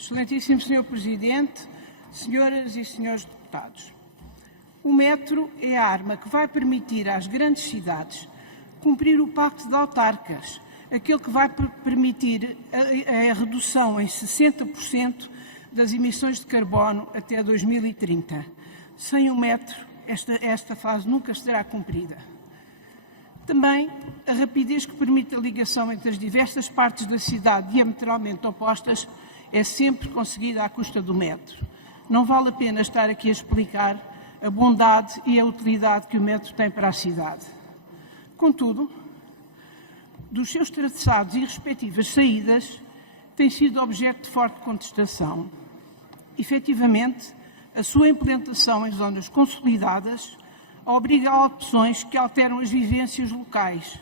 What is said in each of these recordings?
Excelentíssimo Sr. Presidente, senhoras e senhores deputados, o metro é a arma que vai permitir às grandes cidades cumprir o pacto de autarcas, aquele que vai permitir a redução em 60% das emissões de carbono até 2030. Sem o metro, esta fase nunca será cumprida. Também a rapidez que permite a ligação entre as diversas partes da cidade diametralmente opostas é sempre conseguida à custa do metro. Não vale a pena estar aqui a explicar a bondade e a utilidade que o metro tem para a cidade. Contudo, dos seus traçados e respectivas saídas, tem sido objeto de forte contestação. Efetivamente, a sua implementação em zonas consolidadas obriga a opções que alteram as vivências locais,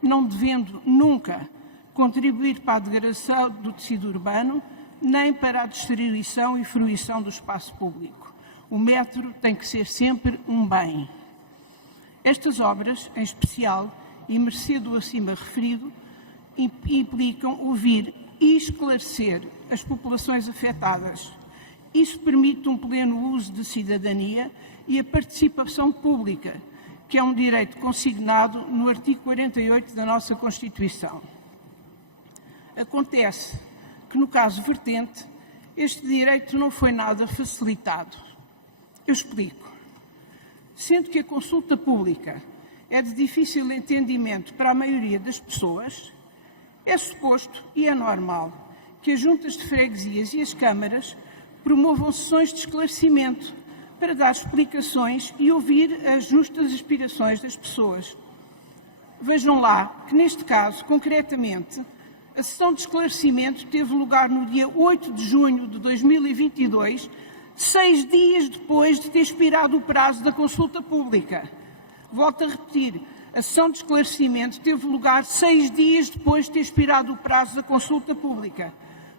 não devendo nunca contribuir para a degradação do tecido urbano, nem para a destruição e fruição do espaço público. O metro tem que ser sempre um bem. Estas obras, em especial, e mercê do acima referido, implicam ouvir e esclarecer as populações afetadas. Isso permite um pleno uso de cidadania e a participação pública, que é um direito consignado no artigo 48 da nossa Constituição. Acontece que, no caso vertente, este direito não foi nada facilitado. Eu explico. Sendo que a consulta pública é de difícil entendimento para a maioria das pessoas, é suposto e é normal que as juntas de freguesias e as câmaras promovam sessões de esclarecimento para dar explicações e ouvir as justas aspirações das pessoas. Vejam lá que, neste caso, concretamente, a sessão de esclarecimento teve lugar no dia 8 de junho de 2022, 6 dias depois de ter expirado o prazo da consulta pública. Volto a repetir, a sessão de esclarecimento teve lugar 6 dias depois de ter expirado o prazo da consulta pública,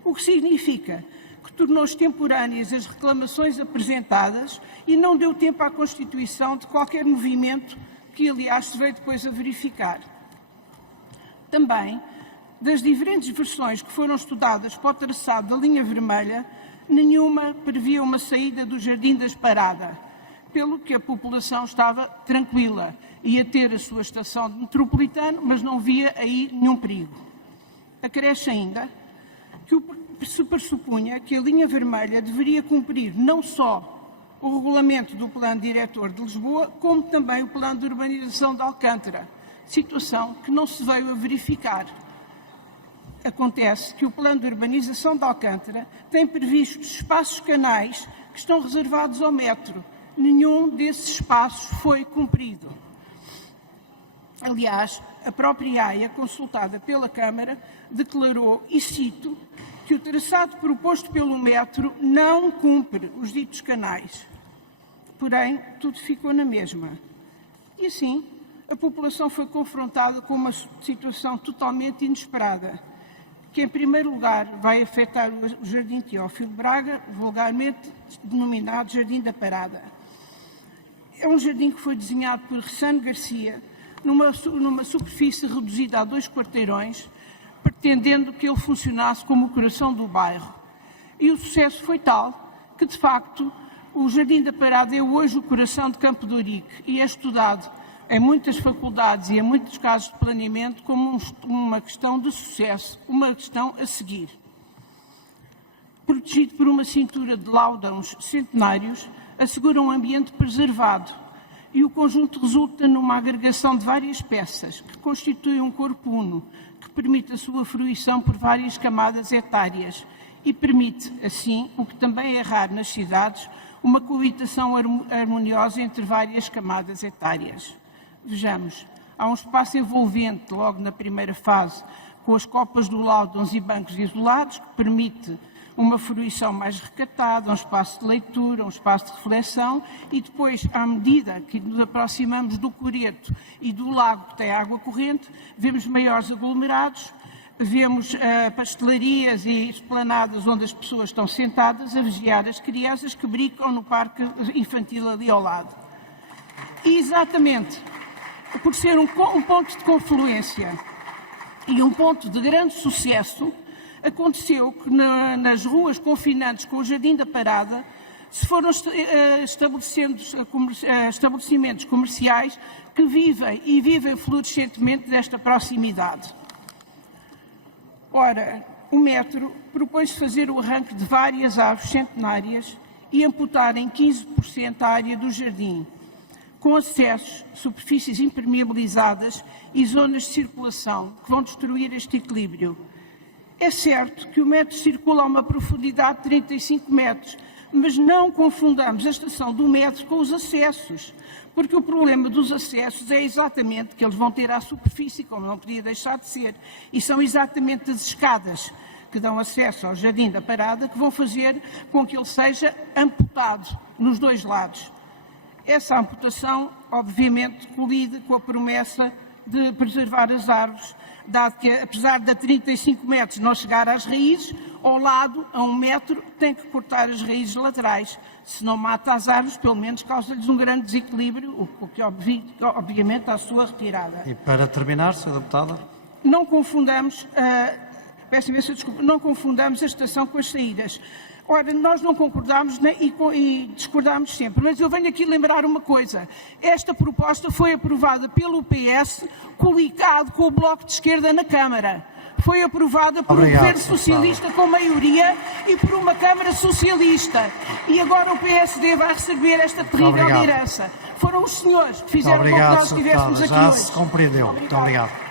o que significa que tornou extemporâneas as reclamações apresentadas e não deu tempo à constituição de qualquer movimento que, aliás, se veio depois a verificar. Também, das diferentes versões que foram estudadas para o traçado da linha vermelha, nenhuma previa uma saída do Jardim das Paradas, pelo que a população estava tranquila, ia ter a sua estação de metropolitano, mas não via aí nenhum perigo. Acresce ainda que se pressupunha que a linha vermelha deveria cumprir não só o regulamento do Plano Diretor de Lisboa, como também o Plano de Urbanização de Alcântara, situação que não se veio a verificar. Acontece que o Plano de Urbanização de Alcântara tem previstos espaços canais que estão reservados ao metro. Nenhum desses espaços foi cumprido. Aliás, a própria AIA, consultada pela Câmara, declarou, e cito, que o traçado proposto pelo metro não cumpre os ditos canais. Porém, tudo ficou na mesma. E assim, a população foi confrontada com uma situação totalmente inesperada, que, em primeiro lugar, vai afetar o Jardim Teófilo Braga, vulgarmente denominado Jardim da Parada. É um jardim que foi desenhado por Ressano Garcia, numa superfície reduzida a 2 quarteirões, pretendendo que ele funcionasse como o coração do bairro. E o sucesso foi tal que, de facto, o Jardim da Parada é hoje o coração de Campo de Ourique e é estudado em muitas faculdades e em muitos casos de planeamento como uma questão de sucesso, uma questão a seguir. Protegido por uma cintura de láudãos centenários, assegura um ambiente preservado e o conjunto resulta numa agregação de várias peças que constituem um corpo uno, que permite a sua fruição por várias camadas etárias e permite, assim, o que também é raro nas cidades, uma coabitação harmoniosa entre várias camadas etárias. Vejamos, há um espaço envolvente logo na primeira fase, com as copas do láudons e bancos isolados, que permite uma fruição mais recatada, um espaço de leitura, um espaço de reflexão, e depois, à medida que nos aproximamos do Coreto e do lago que tem água corrente, vemos maiores aglomerados, vemos pastelarias e esplanadas onde as pessoas estão sentadas a vigiar as crianças que brincam no parque infantil ali ao lado. E exatamente por ser um ponto de confluência e um ponto de grande sucesso, aconteceu que nas ruas confinantes com o Jardim da Parada se foram estabelecendo estabelecimentos comerciais que vivem florescentemente desta proximidade. Ora, o metro propõe-se fazer o arranque de várias árvores centenárias e amputar em 15% a área do jardim, com acessos, superfícies impermeabilizadas e zonas de circulação que vão destruir este equilíbrio. É certo que o metro circula a uma profundidade de 35 metros, mas não confundamos a estação do metro com os acessos, porque o problema dos acessos é exatamente que eles vão ter à superfície, como não podia deixar de ser, e são exatamente as escadas que dão acesso ao Jardim da Parada que vão fazer com que ele seja amputado nos dois lados. Essa amputação, obviamente, colide com a promessa de preservar as árvores, dado que, apesar de a 35 metros não chegar às raízes, ao lado, a 1 metro, tem que cortar as raízes laterais. Se não mata as árvores, pelo menos causa-lhes um grande desequilíbrio, o que obviamente à sua retirada. E para terminar, Sra. Deputada? Não confundamos, peço imensa desculpa, não confundamos a estação com as saídas. Ora, nós não concordamos e discordamos sempre, mas eu venho aqui lembrar uma coisa. Esta proposta foi aprovada pelo PS, coligado com o Bloco de Esquerda na Câmara. Foi aprovada por um governo socialista com maioria e por uma Câmara socialista. E agora o PSD vai receber esta terrível herança. Foram os senhores que fizeram com que nós estivéssemos aqui hoje. Já se compreendeu. Muito obrigado.